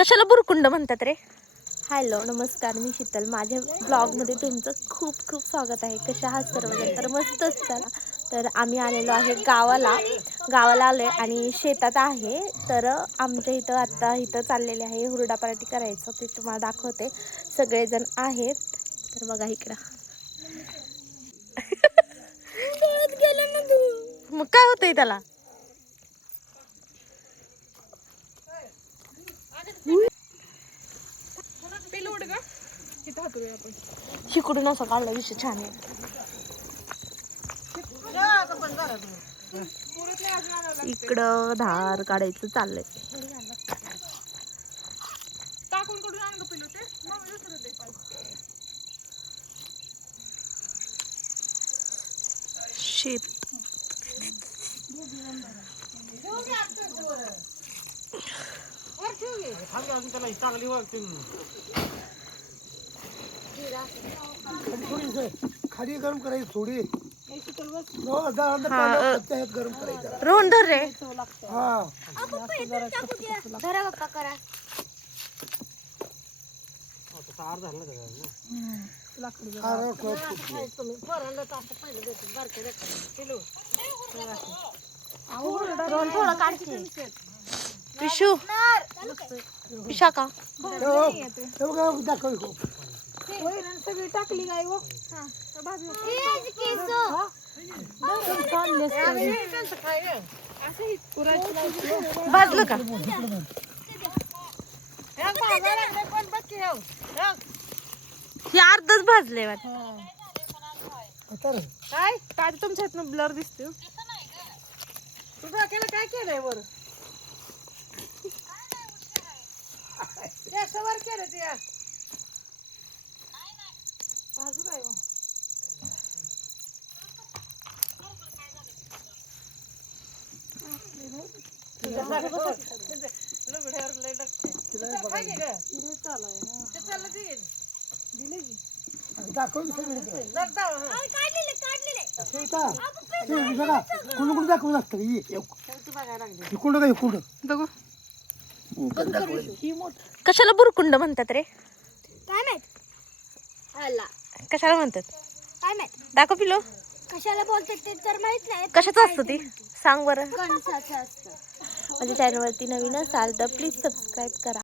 कशाला बुरकुंड म्हणतात रे? हॅलो नमस्कार, मी शीतल. माझ्या ब्लॉगमध्ये तुमचं खूप खूप स्वागत आहे. कशा आहात सर्वजण? तर मस्तच चला. तर आम्ही आलेलो आहे गावाला आलो आहे आणि शेतात आहे. तर आमच्या इथं आत्ता इथं चाललेले आहे हुरडा पार्टी करायचं, ते तुम्हाला दाखवते. सगळेजण आहेत. तर बघा इकडं. मग काय होतंय त्याला? शिकडून असं काढला विषय छान आहे. इकडं धार काढायचं चाललंय. शेत खाली गरम करायची थोडी गरम करायचं. रोहन धर रे. हा पिशू पिशा का दाखव. सगळी टाकली काय हो. भाजलं का? हे अर्धच भाजले काय काय तुमच्या हातनं ब्लर दिसते. तुझं केलं काय केलंय वर वर केलं ते बाजू काय हो. दाखव कुणा दाखवू लागतं कुंड काय कुंड बघू. कशाला बुरकुंड म्हणतात रे? काय माहित कशाला म्हणतात? काय माहित दाखव पिलो. कशाला बोलतात ते तर माहित नाही. कशाचं असतं ती सांग बरं. कणसाचं असतं. माझ्या चॅनलवरती नवीन असाल तर प्लीज सबस्क्राईब करा.